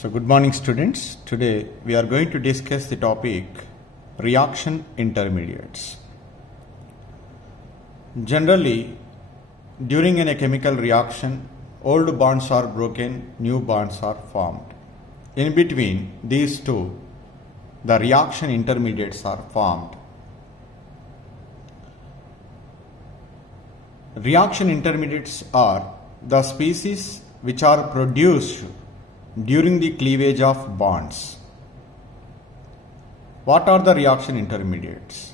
So good morning students. Today we are going to discuss the topic reaction intermediates. Generally, during a chemical reaction, old bonds are broken, new bonds are formed. In between these two, the reaction intermediates are formed. Reaction intermediates are the species which are produced during the cleavage of bonds. What are the reaction intermediates?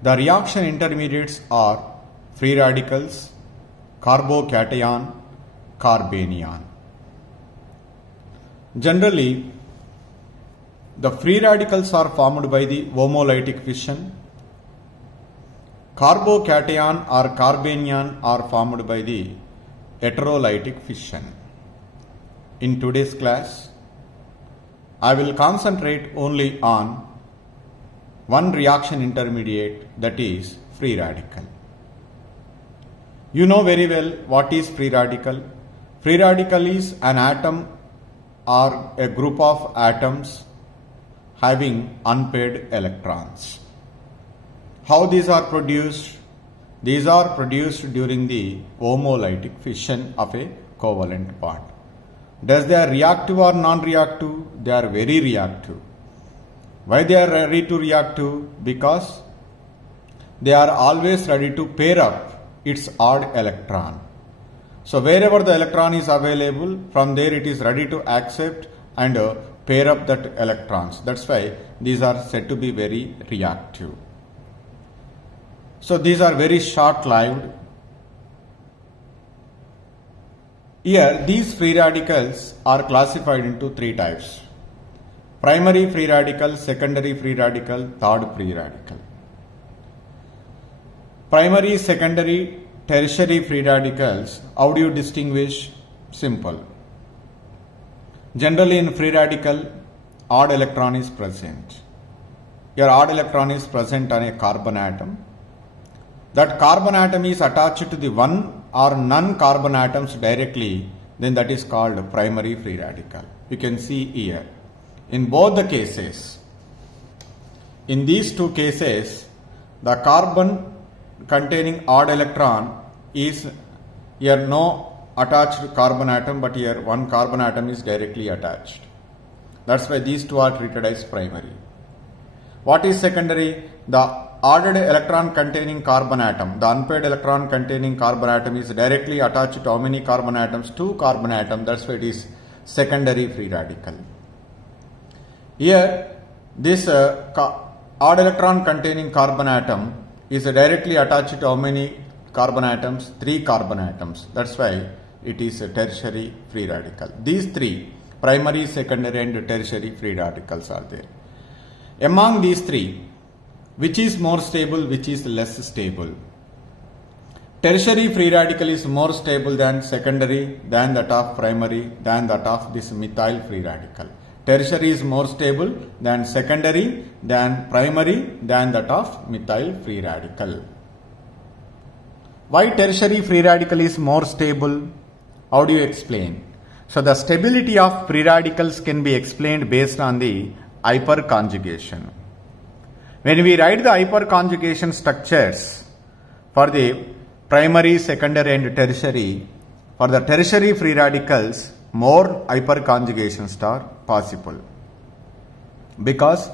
The reaction intermediates are free radicals, carbocation, carbanion. Generally, the free radicals are formed by the homolytic fission. Carbocation or carbanion are formed by the heterolytic fission. In today's class, I will concentrate only on one reaction intermediate, that is free radical. You know very well what is free radical. Free radical is an atom or a group of atoms having unpaired electrons. How these are produced? These are produced during the homolytic fission of a covalent bond. Does they are reactive or non-reactive? They are very reactive. Why they are ready to reactive? Because they are always ready to pair up its odd electron. So wherever the electron is available, from there it is ready to accept and pair up that electrons. That's why these are said to be very reactive. So these are very short-lived. Here, these free radicals are classified into three types: primary free radical, secondary free radical, third free radical. Primary, secondary, tertiary free radicals, how do you distinguish? Simple. Generally in free radical, odd electron is present. Your odd electron is present on a carbon atom. That carbon atom is attached to the one or non-carbon atoms directly, then that is called primary free radical. You can see here. In both the cases, in these two cases, the carbon containing odd electron is here no attached carbon atom, but here one carbon atom is directly attached. That's why these two are treated as primary. What is secondary? The ordered electron containing carbon atom, the unpaired electron containing carbon atom is directly attached to how many carbon atoms? Two carbon atoms. That's why it is secondary free radical. Here, this odd electron containing carbon atom is directly attached to how many carbon atoms? Three carbon atoms. That's why it is a tertiary free radical. These three, primary, secondary and tertiary free radicals are there. Among these three, which is more stable, which is less stable? Tertiary free radical is more stable than secondary, than that of primary, than that of this methyl free radical. Tertiary is more stable than secondary, than primary, than that of methyl free radical. Why tertiary free radical is more stable? How do you explain? So the stability of free radicals can be explained based on the hyperconjugation. When we write the hyperconjugation structures for the primary, secondary and tertiary, for the tertiary free radicals, more hyperconjugations are possible. Because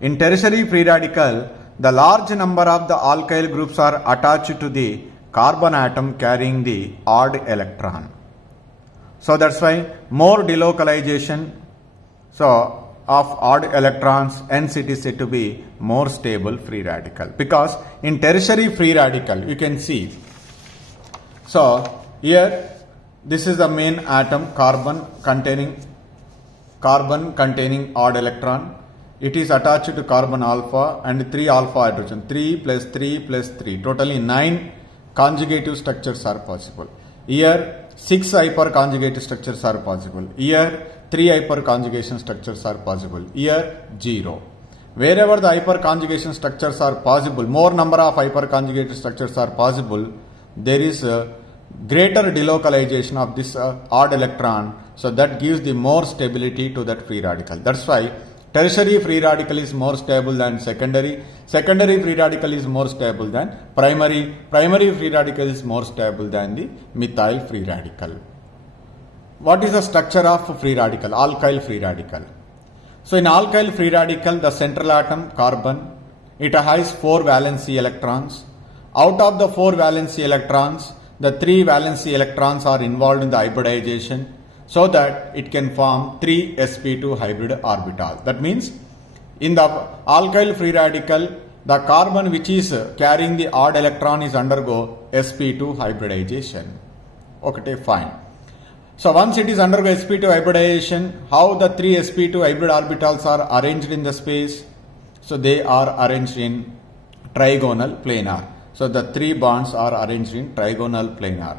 in tertiary free radical, the large number of the alkyl groups are attached to the carbon atom carrying the odd electron. So that's why more delocalization of odd electrons, hence it is said to be more stable free radical. Because in tertiary free radical, you can see, so here this is the main atom, carbon containing odd electron. It is attached to carbon alpha and 3 alpha hydrogen, 3 plus 3 plus 3, totally 9 conjugative structures are possible. Here 6 hyperconjugated structures are possible. Here 3 hyperconjugation structures are possible. Here 0. Wherever the hyperconjugation structures are possible, more number of hyperconjugated structures are possible, there is greater delocalization of this odd electron, so that gives the more stability to that free radical. That's why tertiary free radical is more stable than secondary, secondary free radical is more stable than primary, primary free radical is more stable than the methyl free radical. What is the structure of free radical? Alkyl free radical. So in alkyl free radical, the central atom carbon, it has 4 valency electrons. Out of the 4 valency electrons, the 3 valency electrons are involved in the hybridization, so that it can form 3 sp2 hybrid orbital. That means in the alkyl free radical, the carbon which is carrying the odd electron is undergo sp2 hybridization. Okay, fine. So once it is undergo sp2 hybridization, how the 3 sp2 hybrid orbitals are arranged in the space? So they are arranged in trigonal planar. So the 3 bonds are arranged in trigonal planar.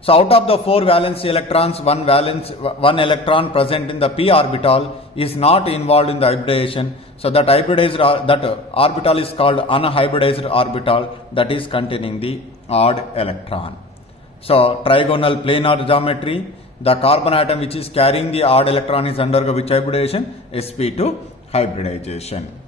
So out of the 4 valency electrons, one electron present in the p orbital is not involved in the hybridization. So that orbital is called unhybridized orbital, that is containing the odd electron. So trigonal planar geometry, the carbon atom which is carrying the odd electron is undergo which hybridization? sp2 hybridization.